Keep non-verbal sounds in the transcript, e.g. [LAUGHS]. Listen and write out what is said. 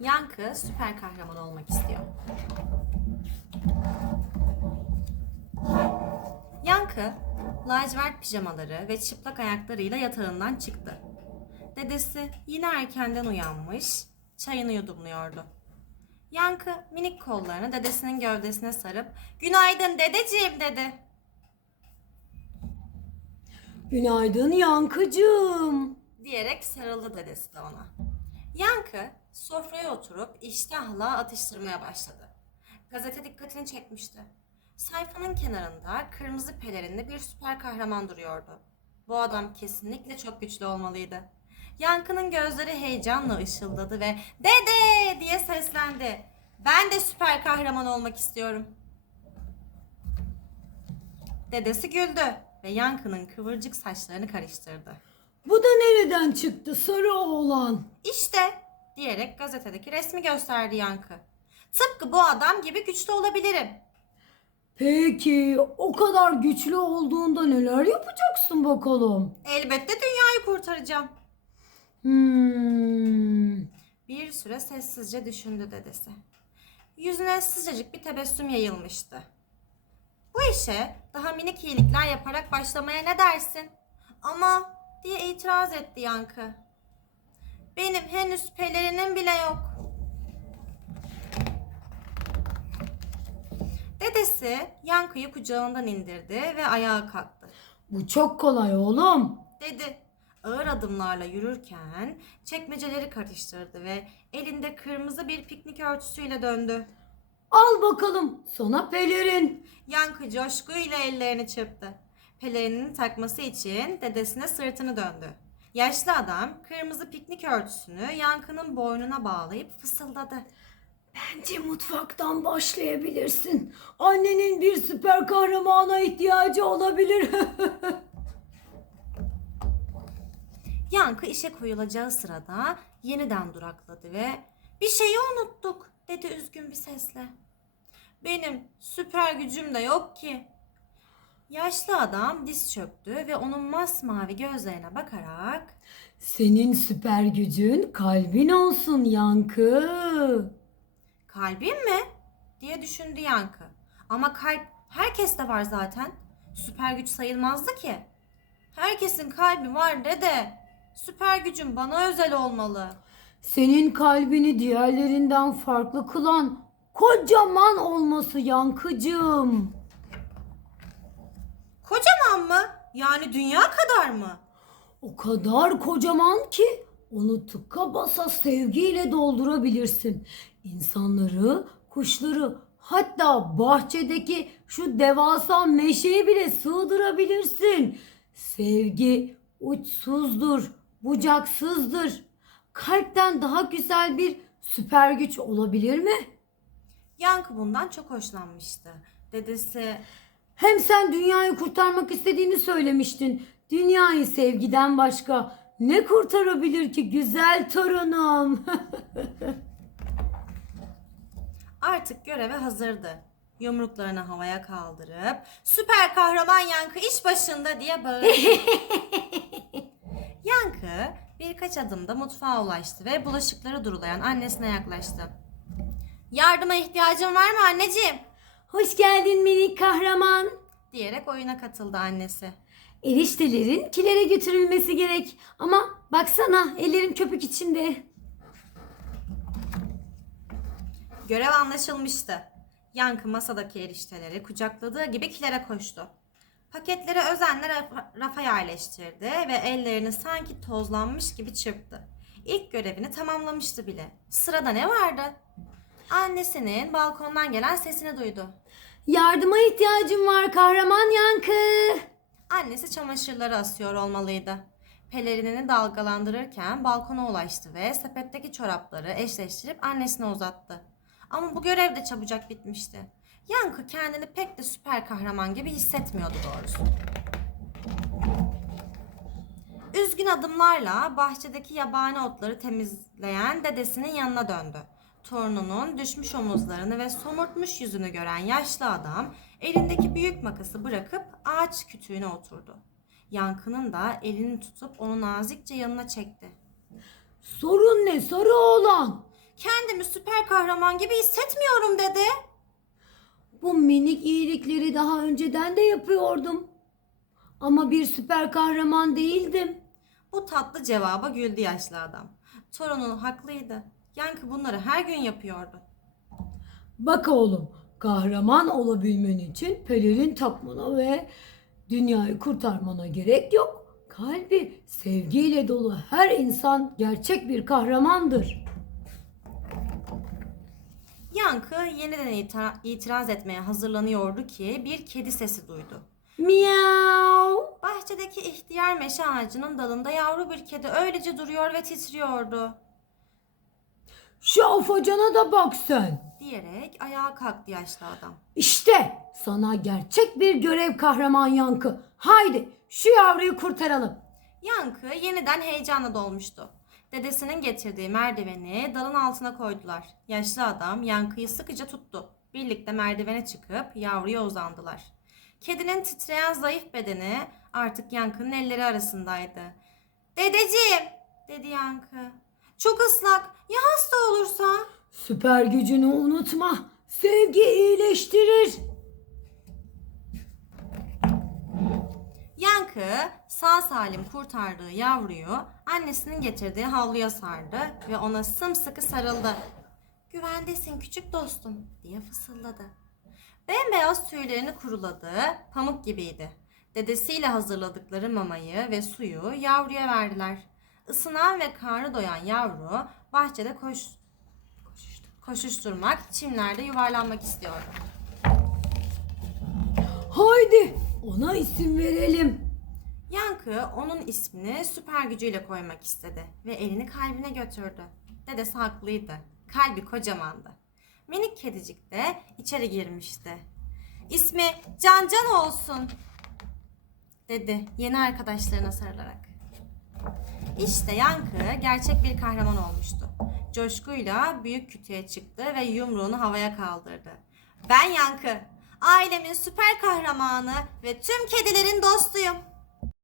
Yankı süper kahraman olmak istiyor. Yankı lacivert pijamaları ve çıplak ayaklarıyla yatağından çıktı. Dedesi yine erkenden uyanmış, çayını yudumluyordu. Yankı minik kollarını dedesinin gövdesine sarıp "Günaydın dedeciğim." dedi. Günaydın Yankıcığım. diyerek sarıldı dedesi de ona. Yankı sofraya oturup iştahla atıştırmaya başladı. Gazete dikkatini çekmişti. Sayfanın kenarında kırmızı pelerinli bir süper kahraman duruyordu. Bu adam kesinlikle çok güçlü olmalıydı. Yankı'nın gözleri heyecanla ışıldadı ve "Dede!" diye seslendi. "Ben de süper kahraman olmak istiyorum." Dedesi güldü ve Yankı'nın kıvırcık saçlarını karıştırdı. Bu da nereden çıktı sarı oğlan? İşte diyerek gazetedeki resmi gösterdi Yankı. Tıpkı bu adam gibi güçlü olabilirim. Peki o kadar güçlü olduğunda neler yapacaksın bakalım? Elbette dünyayı kurtaracağım. Hmm. Bir süre sessizce düşündü dedesi. Yüzüne sıcacık bir tebessüm yayılmıştı. Bu işe daha minik iyilikler yaparak başlamaya ne dersin? Ama diye itiraz etti Yankı. Benim henüz pelerinim bile yok. Dedesi Yankı'yı kucağından indirdi ve ayağa kalktı. Bu çok kolay oğlum. dedi. Ağır adımlarla yürürken çekmeceleri karıştırdı ve elinde kırmızı bir piknik örtüsüyle döndü. Al bakalım sana pelerin. Yankı coşkuyla ellerini çırptı. Pelerinini takması için dedesine sırtını döndü. Yaşlı adam kırmızı piknik örtüsünü Yankı'nın boynuna bağlayıp fısıldadı. Bence mutfaktan başlayabilirsin. Annenin bir süper kahramana ihtiyacı olabilir. [LAUGHS] Yankı işe koyulacağı sırada yeniden durakladı ve bir şeyi unuttuk dedi üzgün bir sesle. Benim süper gücüm de yok ki. Yaşlı adam diz çöktü ve onun masmavi gözlerine bakarak Senin süper gücün kalbin olsun Yankı. kalbim mi diye düşündü Yankı. Ama kalp herkeste var zaten. Süper güç sayılmazdı ki. Herkesin kalbi var dede. Süper gücüm bana özel olmalı. Senin kalbini diğerlerinden farklı kılan kocaman olması Yankıcığım. Kocaman mı? Yani dünya kadar mı? O kadar kocaman ki onu tıka basa sevgiyle doldurabilirsin. İnsanları, kuşları, hatta bahçedeki şu devasa meşeyi bile sığdırabilirsin. Sevgi uçsuzdur, bucaksızdır. Kalpten daha güzel bir süper güç olabilir mi? Yankı bundan çok hoşlanmıştı. Dedesi Hem sen dünyayı kurtarmak istediğini söylemiştin. Dünyayı sevgiden başka ne kurtarabilir ki güzel torunum? [LAUGHS] artık göreve hazırdı. Yumruklarını havaya kaldırıp süper kahraman Yankı iş başında diye bağırdı. [LAUGHS] Yankı birkaç adımda mutfağa ulaştı ve bulaşıkları durulayan annesine yaklaştı. Yardıma ihtiyacın var mı anneciğim? Hoş geldin minik kahraman. diyerek oyuna katıldı annesi. Eriştelerin kilere götürülmesi gerek. Ama baksana ellerim köpük içinde. Görev anlaşılmıştı. Yankı masadaki erişteleri kucakladığı gibi kilere koştu. Paketleri özenle rafa, yerleştirdi ve ellerini sanki tozlanmış gibi çırptı. İlk görevini tamamlamıştı bile. Sırada ne vardı? Annesinin balkondan gelen sesini duydu. Yardıma ihtiyacım var kahraman Yankı. Annesi çamaşırları asıyor olmalıydı. Pelerinini dalgalandırırken balkona ulaştı ve sepetteki çorapları eşleştirip annesine uzattı. Ama bu görev de çabucak bitmişti. Yankı kendini pek de süper kahraman gibi hissetmiyordu doğrusu. Üzgün adımlarla bahçedeki yabani otları temizleyen dedesinin yanına döndü. Torununun düşmüş omuzlarını ve somurtmuş yüzünü gören yaşlı adam elindeki büyük makası bırakıp ağaç kütüğüne oturdu. Yankı'nın da elini tutup onu nazikçe yanına çekti. Sorun ne sarı oğlan? kendimi süper kahraman gibi hissetmiyorum dedi. Bu minik iyilikleri daha önceden de yapıyordum. Ama bir süper kahraman değildim. Bu tatlı cevaba güldü yaşlı adam. Torunu haklıydı. Yankı bunları her gün yapıyordu. Bak oğlum, kahraman olabilmen için pelerin takmana ve dünyayı kurtarmana gerek yok. Kalbi sevgiyle dolu her insan gerçek bir kahramandır. Yankı yeniden itiraz etmeye hazırlanıyordu ki bir kedi sesi duydu. Miau. Bahçedeki ihtiyar meşe ağacının dalında yavru bir kedi öylece duruyor ve titriyordu. Şu afacana da bak sen. Diyerek ayağa kalktı yaşlı adam. İşte sana gerçek bir görev kahraman yankı. Haydi şu yavruyu kurtaralım. Yankı yeniden heyecanla dolmuştu. Dedesinin getirdiği merdiveni dalın altına koydular. Yaşlı adam Yankı'yı sıkıca tuttu. Birlikte merdivene çıkıp yavruya uzandılar. Kedinin titreyen zayıf bedeni artık Yankı'nın elleri arasındaydı. Dedeciğim, dedi Yankı. Çok ıslak, ya hasta olursa? Süper gücünü unutma. Sevgi iyileştirir. Yankı sağ salim kurtardığı yavruyu annesinin getirdiği havluya sardı ve ona sımsıkı sarıldı. Güvendesin küçük dostum diye fısıldadı. Bembeyaz tüylerini kuruladı, pamuk gibiydi. Dedesiyle hazırladıkları mamayı ve suyu yavruya verdiler. Isınan ve karnı doyan yavru bahçede koş, koşuştur- koşuşturmak, çimlerde yuvarlanmak istiyordu. Haydi ona isim verelim. Yankı onun ismini süper gücüyle koymak istedi ve elini kalbine götürdü. Dedesi haklıydı. Kalbi kocamandı. Minik kedicik de içeri girmişti. İsmi Can Can olsun dedi yeni arkadaşlarına sarılarak. İşte Yankı gerçek bir kahraman olmuştu. Coşkuyla büyük kütüye çıktı ve yumruğunu havaya kaldırdı. Ben Yankı, ailemin süper kahramanı ve tüm kedilerin dostuyum.